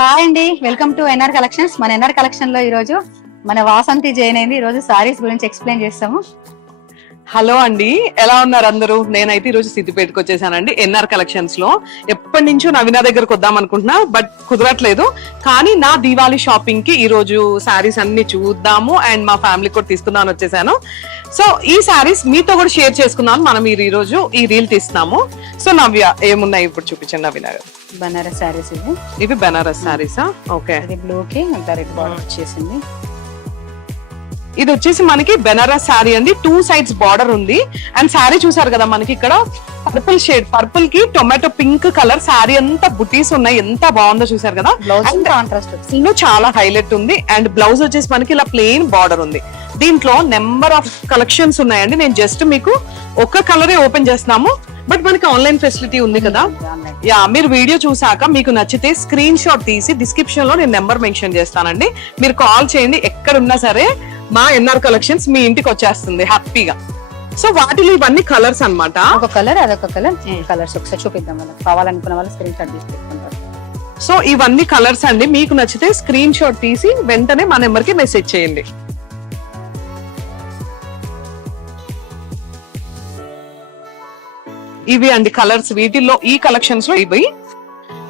Hi అండి welcome to NR collections. మన NR కలెక్షన్లో ఈ రోజు మన వాసంతి జైన్ అయింది. ఈ రోజు సారీస్ గురించి ఎక్స్ప్లెయిన్ చేస్తాము. హలో అండి. ఎలా ఉన్నారు అందరూ? నేనైతే ఈ రోజు సిద్దిపేటకి వచ్చేసానండి. ఎన్ఆర్ కలెక్షన్స్లో. ఎప్పటి నుంచో నవీన దగ్గరకు వద్దాం అనుకుంటున్నా బట్ కుదరట్లేదు. కానీ నా దీవాలి షాపింగ్కి ఈ రోజు శారీస్ అన్ని చూద్దాము అండ్ మా ఫ్యామిలీ కూడా తీసుకుందామని వచ్చేసాను. సో ఈ శారీస్ మీతో కూడా షేర్ చేసుకుందాం మనం ఈ ఈ రోజు ఈ రీల్ తీస్తున్నాము. సో నవ్య ఏమున్నాయి ఇప్పుడు చూపించండి నవీన గారు? బనారస్ ఇది ఇవి. బెనారస్ శారీసా? ఓకే. ఇది బ్లూ కి రెడ్ బార్డర్ వచ్చేసింది. ఇది వచ్చేసి మనకి బెనారస్ శారీ అండి. టూ సైడ్స్ బార్డర్ ఉంది. అండ్ శారీ చూసారు కదా మనకి ఇక్కడ? పర్పుల్ షేడ్ పర్పుల్కి టొమాటో పింక్ కలర్ శారీ అంతా బుటీస్ ఉన్నాయి. ఎంత బాగుందో చూసారు కదా? కాంట్రాస్ట్ చాలా హైలైట్ ఉంది. అండ్ బ్లౌజ్ వచ్చేసి మనకి ఇలా ప్లెయిన్ బార్డర్ ఉంది. దీంట్లో నెంబర్ ఆఫ్ కలెక్షన్స్ ఉన్నాయండి. నేను జస్ట్ మీకు ఒక కలరే ఓపెన్ చేస్తున్నాము. బట్ మనకి ఆన్లైన్ ఫెసిలిటీ ఉంది కదా. యా మీరు వీడియో చూసాక మీకు నచ్చితే స్క్రీన్ షాట్ తీసి డిస్క్రిప్షన్లో నేను నెంబర్ మెన్షన్ చేస్తానండి. మీరు కాల్ చేయండి. ఎక్కడున్నా సరే మా ఎన్ఆర్ కలెక్షన్స్ మీ ఇంటికి వచ్చేస్తుంది హ్యాపీగా. సో వాటిలో ఇవన్నీ కలర్స్ అన్నమాట. ఒక కలర్ అదొక కలర్ కలర్స్ ఒకసారి చూపిద్దాం వాళ్ళకి కావాలనుకున్న వాళ్ళు స్క్రీన్ షాట్ తీసి పెట్టుకుంటారు సో ఇవన్నీ కలర్స్ అండి. మీకు నచ్చితే స్క్రీన్ షాట్ తీసి వెంటనే మా నెంబర్కి మెసేజ్ చేయండి. ఇవి అండి కలర్స్. వీటిల్లో ఈ కలెక్షన్స్లో ఇవి.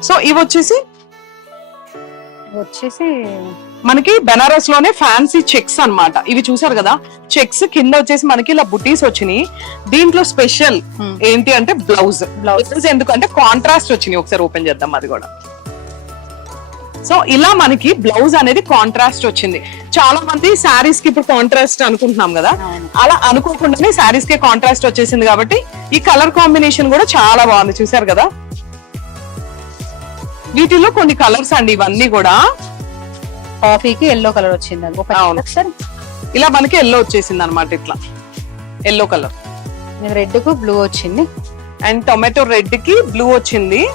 సో ఇవి వచ్చేసి వచ్చేసి మనకి బెనారస్లోనే ఫ్యాన్సీ చెక్స్ అన్నమాట. ఇవి చూసారు కదా? చెక్స్ కింద వచ్చేసి మనకి ఇలా బుటీస్ వచ్చినాయి. దీంట్లో స్పెషల్ Hmm. ఏంటి అంటే బ్లౌజ్ Blouse. బ్లౌజ్ ఎందుకంటే కాంట్రాస్ట్ వచ్చినాయి. ఒకసారి ఓపెన్ చేద్దాం అది కూడా. సో ఇలా మనకి బ్లౌజ్ అనేది కాంట్రాస్ట్ వచ్చింది. చాలా మంది శారీస్కి ఇప్పుడు కాంట్రాస్ట్ అనుకుంటున్నాం కదా? అలా అనుకోకుండానే శారీస్కి కాంట్రాస్ట్ వచ్చేసింది కాబట్టి ఈ కలర్ కాంబినేషన్ కూడా చాలా బాగుంది. చూసారు కదా? వీటిలో కొన్ని కలర్స్ అండి ఇవన్నీ కూడా. కాఫీకి ఎల్లో కలర్ వచ్చింది అది ఓపెన్ అవును. ఒకసారి. ఇలా మనకి ఎల్లో వచ్చేసింది అనమాట ఇట్లా ఎల్లో కలర్ రెడ్కు బ్లూ వచ్చింది. అండ్ టొమాటో రెడ్కి బ్లూ వచ్చింది.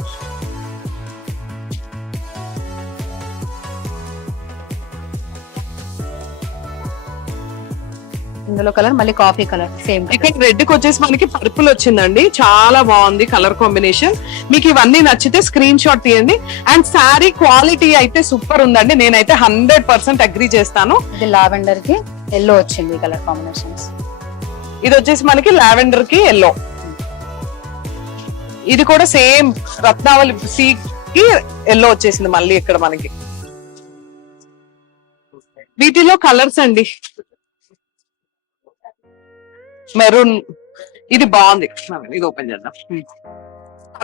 ఇందులో కలర్ మళ్ళీ కాఫీ కలర్ సేమ్ ఇక్కడ రెడ్కి వచ్చేసి మనకి పర్పుల్ వచ్చిందండి. చాలా బాగుంది కలర్ కాంబినేషన్. మీకు ఇవన్నీ నచ్చితే స్క్రీన్ షాట్ తీయండి. అండ్ శారీ క్వాలిటీ అయితే సూపర్ ఉందండి. నేనైతే హండ్రెడ్ పర్సెంట్ అగ్రీ చేస్తాను. ఇది లావెండర్కి ఎల్లో వచ్చింది కలర్ కాంబినేషన్స్. ఇది వచ్చేసి మనకి లావెండర్కి ఎల్లో ఇది కూడా సేమ్ రత్నావళి సీ కి ఎల్లో వచ్చేసింది మళ్ళీ ఇక్కడ మనకి. వీటిలో కలర్స్ అండి. మెరూన్. ఇది బాగుంది. ఇది ఓపెన్ చేద్దాం.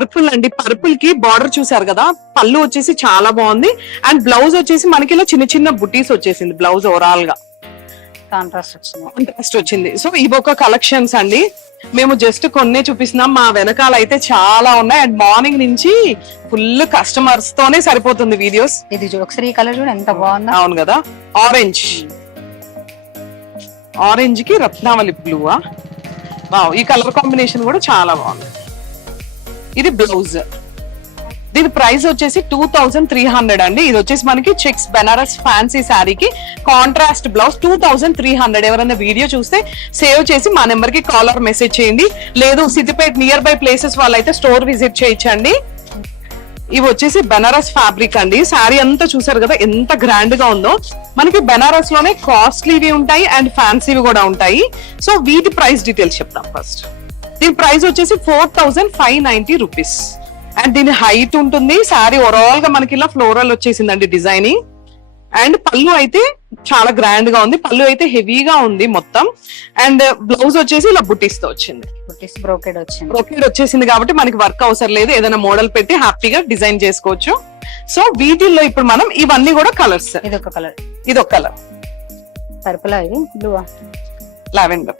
పర్పుల్ అండి. పర్పుల్కి బార్డర్ చూసారు కదా? పళ్ళు వచ్చేసి చాలా బాగుంది. అండ్ బ్లౌజ్ వచ్చేసి మనకి ఇలా చిన్న చిన్న బుటీస్ వచ్చేసింది బ్లౌజ్ ఓవరాల్గా. కాంట్రాస్ట్ వచ్చింది. సో ఇవి ఒక కలెక్షన్స్ అండి. మేము జస్ట్ కొన్నే చూపిస్తున్నాం. మా వెనకాల అయితే చాలా ఉన్నాయి. అండ్ మార్నింగ్ నుంచి ఫుల్ కస్టమర్స్ తోనే సరిపోతుంది వీడియోస్. ఇది ఒకసారి ఈ కలర్ చూడ ఎంత బాగుందో. అవును కదా? ఆరెంజ్ ఆరెంజ్కి రత్నావళి బ్లూవా? వావ్ ఈ కలర్ కాంబినేషన్ కూడా చాలా బాగుంది. ఇది బ్లౌజ్. దీని ప్రైస్ వచ్చేసి టూ థౌజండ్ త్రీ హండ్రెడ్ అండి. ఇది వచ్చేసి మనకి చెక్స్ బెనారస్ ఫ్యాన్సీ శారీకి contrast blouse two thousand three hundred. ఎవరైనా వీడియో చూస్తే సేవ్ చేసి మా నెంబర్కి కాలర్ మెసేజ్ చేయండి. లేదు సిద్దిపేట నియర్ బై ప్లేసెస్ వాళ్ళైతే స్టోర్ విజిట్ చేయించండి. ఇవి వచ్చేసి బెనారస్ ఫ్యాబ్రిక్ అండి. శారీ అంతా చూసారు కదా ఎంత గ్రాండ్గా ఉందో. మనకి బెనారస్లోనే కాస్ట్లీవి ఉంటాయి అండ్ ఫ్యాన్సీవి కూడా ఉంటాయి. సో వీటి ప్రైస్ డీటెయిల్స్ చెప్తాం ఫస్ట్. దీని ప్రైస్ వచ్చేసి four thousand five ninety rupees. And దీని హైట్ ఉంటుంది. శారీ ఓవరాల్గా మనకి ఇలా ఫ్లోరల్ వచ్చేసిందండి డిజైనింగ్. అండ్ పళ్ళు అయితే చాలా గ్రాండ్గా ఉంది. పళ్ళు అయితే హెవీగా ఉంది మొత్తం. అండ్ బ్లౌజ్ వచ్చేసి ఇలా బుట్టీస్తో వచ్చింది బ్రోకెడ్ వచ్చింది. బ్రోకెడ్ వచ్చేసింది కాబట్టి మనకి వర్క్ అవసరం లేదు. ఏదైనా మోడల్ పెట్టి హ్యాపీగా డిజైన్ చేసుకోవచ్చు. సో వీటిల్లో ఇప్పుడు మనం ఇవన్నీ కూడా కలర్స్. ఇది ఒక కలర్. ఇది ఒక కలర్. పర్పుల్ ఇది? Blue lavender.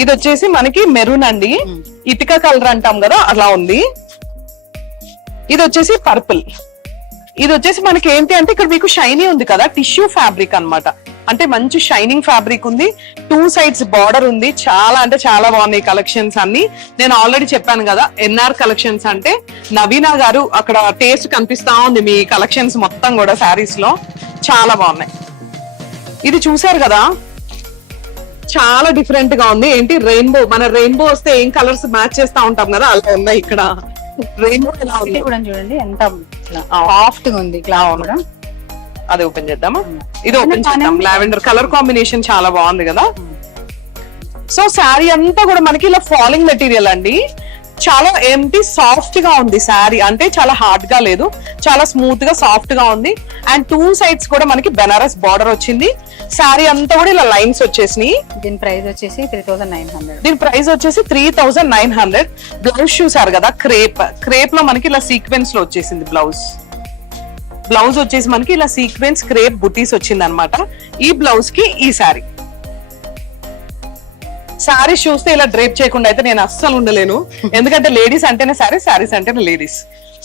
ఇది వచ్చేసి మనకి మెరూన్ అండి. ఇటుక కలర్ అంటాం కదా అలా ఉంది. ఇది వచ్చేసి పర్పుల్. ఇది వచ్చేసి మనకి ఏంటి అంటే ఇక్కడ మీకు షైనీ ఉంది కదా టిష్యూ ఫ్యాబ్రిక్ అన్నమాట. అంటే మంచి షైనింగ్ ఫ్యాబ్రిక్ ఉంది. టూ సైడ్స్ బార్డర్ ఉంది. చాలా అంటే చాలా బాగున్నాయి కలెక్షన్స్ అన్ని. నేను ఆల్రెడీ చెప్పాను కదా ఎన్ఆర్ కలెక్షన్స్ అంటే నవీన గారు అక్కడ టేస్ట్ కనిపిస్తా ఉంది మీ కలెక్షన్స్ మొత్తం కూడా శారీస్లో. చాలా బాగున్నాయి. ఇది చూసారు కదా? చాలా డిఫరెంట్గా ఉంది. ఏంటి? రెయిన్బో మన రెయిన్బో వస్తే ఏం కలర్స్ మ్యాచ్ చేస్తా ఉంటాం కదా? అలా ఉన్నాయి ఇక్కడ. ఎలా ఉంది ఇది కూడా చూడండి ఎంత అవును. సాఫ్ట్గా ఉంది క్లాత్ అవును. కూడా అది ఓపెన్ చేద్దామా ఇది ఓపెన్ చేద్దాం. లావెండర్ కలర్ కాంబినేషన్ చాలా బాగుంది కదా సో శారీ అంతా కూడా మనకి ఇలా ఫాలింగ్ మెటీరియల్ అండి చాలా ఏంటి సాఫ్ట్గా ఉంది శారీ. అంటే చాలా హార్డ్గా లేదు. చాలా స్మూత్గా సాఫ్ట్గా ఉంది. అండ్ టూ సైడ్స్ కూడా మనకి బెనారస్ బార్డర్ వచ్చింది. శారీ అంతా కూడా ఇలా లైన్స్ వచ్చేసినాయి. దీని ప్రైస్ వచ్చేసి త్రీ థౌసండ్ నైన్ హండ్రెడ్ దీని ప్రైస్ వచ్చేసి three thousand nine hundred blouse చూసారు కదా క్రేప్ క్రేప్లో మనకి ఇలా సీక్వెన్స్లో వచ్చేసింది బ్లౌజ్ బ్లౌజ్ వచ్చేసి మనకి ఇలా సీక్వెన్స్ క్రేప్ బుటీస్ వచ్చింది అనమాట ఈ బ్లౌజ్కి ఈ శారీ. శారీస్ చూస్తే ఇలా డ్రేప్ చేయకుండా అయితే నేను అస్సలు ఉండలేను. ఎందుకంటే లేడీస్ అంటేనే శారీస్ శారీస్ అంటేనే లేడీస్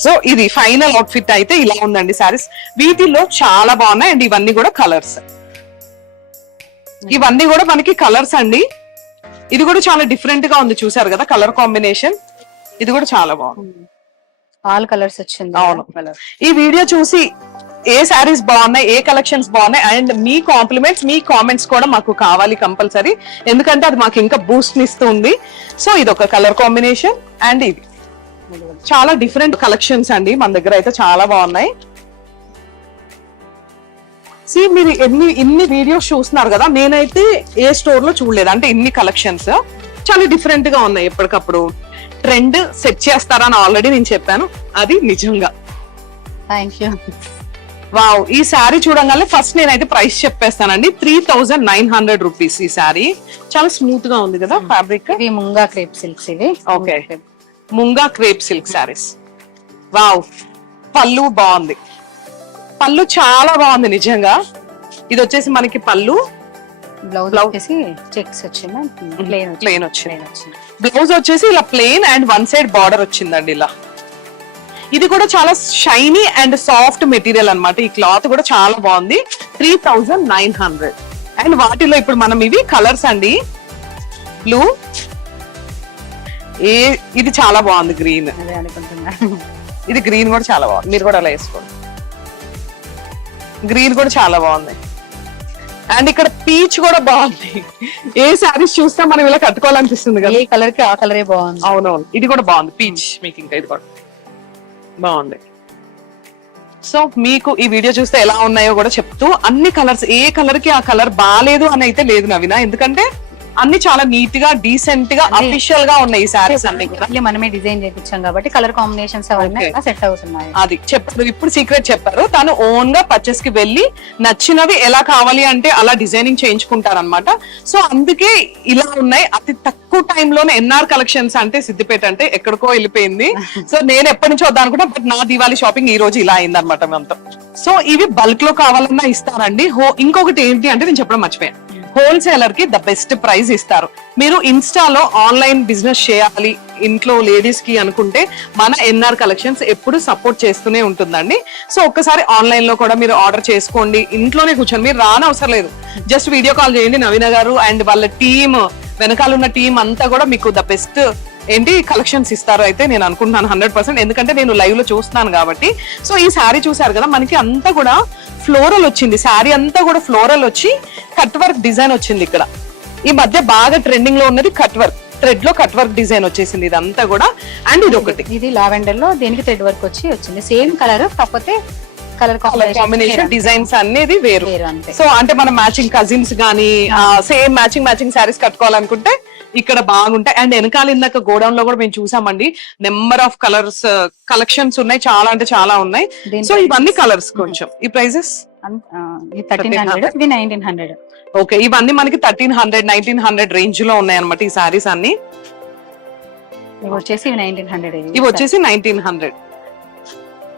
సో ఇది ఫైనల్ అవుట్ఫిట్ అయితే ఇలా ఉందండి శారీస్ వీటిల్లో చాలా బాగున్నాయి అండ్ ఇవన్నీ కూడా కలర్స్ ఇవన్నీ కూడా మనకి కలర్స్ అండి. ఇది కూడా చాలా డిఫరెంట్గా ఉంది చూసారు కదా కలర్ కాంబినేషన్ ఇది కూడా చాలా బాగుంది. ఆల్ కలర్స్ వచ్చింది అవును. కలర్ ఈ వీడియో చూసి ఏ శారీస్ బాగున్నాయి ఏ కలెక్షన్స్ బాగున్నాయి అండ్ మీ కాంప్లిమెంట్స్ మీ కామెంట్స్ కూడా మాకు కావాలి కంపల్సరీ ఎందుకంటే అది మాకు ఇంకా బూస్ట్ ఇస్తుంది. సో ఇది ఒక కలర్ కాంబినేషన్ అండ్ ఇది. చాలా డిఫరెంట్ కలెక్షన్స్ అండి. మన దగ్గర అయితే చాలా బాగున్నాయి. సి మీరు ఎన్ని ఇన్ని వీడియోస్ చూస్తున్నారు కదా నేనైతే ఏ స్టోర్లో చూడలేదు. అంటే ఇన్ని కలెక్షన్స్ చాలా డిఫరెంట్గా ఉన్నాయి ఎప్పటికప్పుడు. ట్రెండ్ సెట్ చేస్తారని ఆల్రెడీ నేను చెప్పాను. అది నిజంగా. థ్యాంక్ యూ వావ్ ఈ శారీ చూడంగానే ఫస్ట్ నేనైతే price చెప్పేస్తానండి. Three thousand nine hundred rupees ఈ శారీ. చాలా స్మూత్గా ఉంది కదా ఫ్యాబ్రిక్ ఇవి ముంగా క్రేప్ సిల్క్స్ ఇవి. Okay. Munga crepe. Silk saris. Wow పళ్ళు బాగుంది. పళ్ళు చాలా బాగుంది నిజంగా. ఇది వచ్చేసి మనకి పళ్ళు. బ్లౌజ్. వచ్చేసి చెక్స్ వచ్చింది? ప్లెయిన్ వచ్చింది. బ్లౌజ్ వచ్చేసి ఇలా plain and one side border వచ్చిందండి ఇలా. ఇది కూడా చాలా షైనీ అండ్ సాఫ్ట్ మెటీరియల్ అన్నమాట. ఈ క్లాత్ కూడా చాలా బాగుంది. Three thousand nine hundred and వాటిలో ఇప్పుడు మనం ఇవి కలర్స్ అండి. బ్లూ ఏ ఇది చాలా బాగుంది గ్రీన్ ఇది గ్రీన్ కూడా చాలా బాగుంది. మీరు కూడా అలా వేసుకోండి. గ్రీన్ కూడా చాలా బాగుంది. అండ్ ఇక్కడ పీచ్ కూడా బాగుంది. ఏ శారీస్ చూస్తే మనం ఇలా కట్టుకోవాలనిపిస్తుంది కదా. ఏ కలర్కి ఆ కలరే బాగుంది? అవునవును. ఇది కూడా బాగుంది. పీచ్ మీకు ఇంకా ఇది కూడా. బాగుంది. సో మీకు ఈ వీడియో చూస్తే ఎలా ఉన్నాయో కూడా చెప్తూ అన్ని కలర్స్ ఏ కలర్కి ఆ కలర్ బాగాలేదు అని అయితే లేదు నవీన. ఎందుకంటే అన్ని చాలా నీట్గా డీసెంట్గా అఫీషియల్గా ఉన్నాయి ఈ శారీస్ అన్ని కూడా. మనమే డిజైన్ చేయించాం కాబట్టి కలర్ కాంబినేషన్స్ అవన్నీ. సెట్ అవుతున్నాయి. అది చెప్పారు. ఇప్పుడు సీక్రెట్ చెప్పారు. తను ఓన్గా పర్చేస్కి వెళ్ళి నచ్చినవి ఎలా కావాలి అంటే అలా డిజైనింగ్ చేయించుకుంటారనమాట సో అందుకే ఇలా ఉన్నాయి. అతి తక్కువ టైంలోనే ఎన్ఆర్ కలెక్షన్స్ అంటే సిద్దిపేట అంటే ఎక్కడికో వెళ్ళిపోయింది. సో నేను ఎప్పటి నుంచో వద్దాం అనుకుంటా బట్ నా దివాళీ షాపింగ్ ఈ రోజు ఇలా అయింది అనమాట మేమంతా. సో ఇవి బల్క్లో కావాలన్నా ఇస్తారండి. హో ఇంకొకటి ఏంటి అంటే నేను చెప్పడం మర్చిపోయాను. హోల్సేలర్కి ద బెస్ట్ ప్రైస్ ఇస్తారు. మీరు ఇన్స్టాలో ఆన్లైన్ బిజినెస్ చేయాలి ఇంట్లో లేడీస్కి అనుకుంటే మన ఎన్ఆర్ కలెక్షన్స్ ఎప్పుడు సపోర్ట్ చేస్తూనే ఉంటుందండి. సో ఒక్కసారి ఆన్లైన్లో కూడా మీరు ఆర్డర్ చేసుకోండి. ఇంట్లోనే కూర్చొని మీరు రానవసరం లేదు. జస్ట్ వీడియో కాల్ చేయండి నవీన గారు అండ్ వాళ్ళ టీమ్ వెనకాల ఉన్న టీం అంతా కూడా మీకు ద బెస్ట్ ఏంటి కలెక్షన్స్ ఇస్తారు అయితే నేను అనుకుంటున్నాను హండ్రెడ్ పర్సెంట్ ఎందుకంటే నేను లైవ్లో చూస్తున్నాను కాబట్టి. సో ఈ శారీ చూసారు కదా మనకి అంతా కూడా ఫ్లోరల్ వచ్చింది. శారీ అంతా కూడా ఫ్లోరల్ వచ్చి కట్ వర్క్ డిజైన్ వచ్చింది ఇక్కడ. ఈ మధ్య బాగా ట్రెండింగ్లో ఉన్నది కట్ వర్క్ థ్రెడ్లో కట్ వర్క్ డిజైన్ వచ్చేసింది ఇదంతా కూడా. అండ్ ఇది ఒకటి. ఇది లావెండర్లో దీనికి థ్రెడ్ వర్క్ వచ్చి వచ్చింది? సేమ్ కలర్ కాకపోతే కలర్ కాంబినేషన్ డిజైన్స్ అనేది వేరు. సో అంటే మనం మ్యాచింగ్ కజిన్స్ గానీ సేమ్ మ్యాచింగ్ మ్యాచింగ్ శారీస్ కట్టుకోవాలనుకుంటే ఇక్కడ బాగుంటాయి. అండ్ వెనకాల ఇందాక గోడౌన్లో కూడా మేము చూసామండి. నెంబర్ ఆఫ్ కలర్స్ కలెక్షన్స్ ఉన్నాయి. చాలా అంటే చాలా ఉన్నాయి. సో ఇవన్నీ కలర్స్ కొంచెం. ఈ ప్రైజెస్? ఓకే ఇవన్నీ మనకి థర్టీన్ హండ్రెడ్ నైన్టీన్ హండ్రెడ్ రేంజ్లో ఉన్నాయి అనమాట ఈ సారీస్ అన్ని. ఇవి వచ్చేసి ఇవి నైన్టీన్ హండ్రెడ్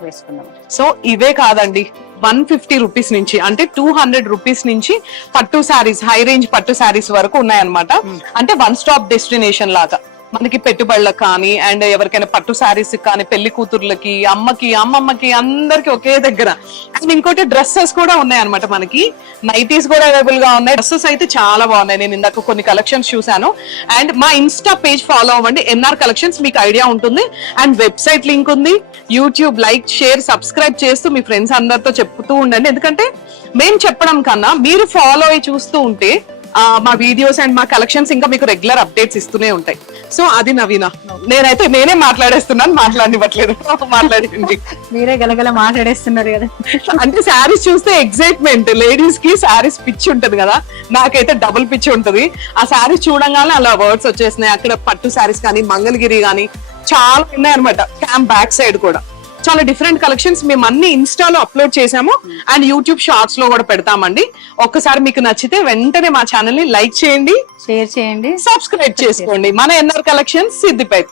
వేసుకుందాం. సో ఇవే కాదండి వన్ ఫిఫ్టీ రూపీస్ నుంచి అంటే టూ హండ్రెడ్ రూపీస్ నుంచి పట్టు శారీస్ హై రేంజ్ పట్టు శారీస్ వరకు ఉన్నాయన్నమాట. Hmm. అంటే వన్ స్టాప్ డెస్టినేషన్ లాగా. మనకి పెట్టుబడులకు కానీ అండ్ ఎవరికైనా పట్టు శారీస్ కానీ పెళ్ళి కూతుర్లకి అమ్మకి అమ్మమ్మకి అందరికి ఒకే దగ్గర. అండ్ ఇంకోటి డ్రెస్సెస్ కూడా ఉన్నాయి అనమాట మనకి. నైటీస్ కూడా అవైలబుల్గా ఉన్నాయి. డ్రెస్సెస్ అయితే చాలా బాగున్నాయి. నేను ఇందాక కొన్ని కలెక్షన్స్ చూసాను అండ్ మా ఇన్స్టా పేజ్ ఫాలో అవ్వండి. ఎన్ఆర్ కలెక్షన్స్ మీకు ఐడియా ఉంటుంది. అండ్ వెబ్సైట్ లింక్ ఉంది. యూట్యూబ్ లైక్ షేర్ సబ్స్క్రైబ్ చేస్తూ మీ ఫ్రెండ్స్ అందరితో చెప్తూ ఉండండి. ఎందుకంటే మేము చెప్పడం కన్నా మీరు ఫాలో అయ్యి చూస్తూ ఉంటే మా వీడియోస్ అండ్ మా కలెక్షన్స్ ఇంకా మీకు రెగ్యులర్ అప్డేట్స్ ఇస్తూనే ఉంటాయి. సో అది నవీన. నేనైతే నేనే మాట్లాడేస్తున్నాను మాట్లాడివ్వట్లేదు మాట్లాడింది. మీరే గలగల మాట్లాడేస్తున్నారు కదా. అంటే శారీస్ చూస్తే ఎగ్జైట్మెంట్ లేడీస్కి శారీస్ పిచ్చి ఉంటది కదా. నాకైతే డబుల్ పిచ్చి ఉంటది. ఆ శారీస్ చూడంగానే అలా వర్డ్స్ వచ్చేసినాయి. అక్కడ పట్టు శారీస్ కానీ మంగళగిరి కానీ చాలా ఉన్నాయి అనమాట క్యాంప్ బ్యాక్ సైడ్ కూడా. చాలా డిఫరెంట్ కలెక్షన్స్ మేము అన్ని ఇన్స్టాలో అప్లోడ్ చేసాము అండ్ యూట్యూబ్ షార్ట్స్లో కూడా పెడతామండి. ఒక్కసారి మీకు నచ్చితే వెంటనే మా ఛానల్ని లైక్ చేయండి. షేర్ చేయండి. సబ్స్క్రైబ్ చేసుకోండి. మన ఎన్ఆర్ కలెక్షన్స్ సిద్దిపేట్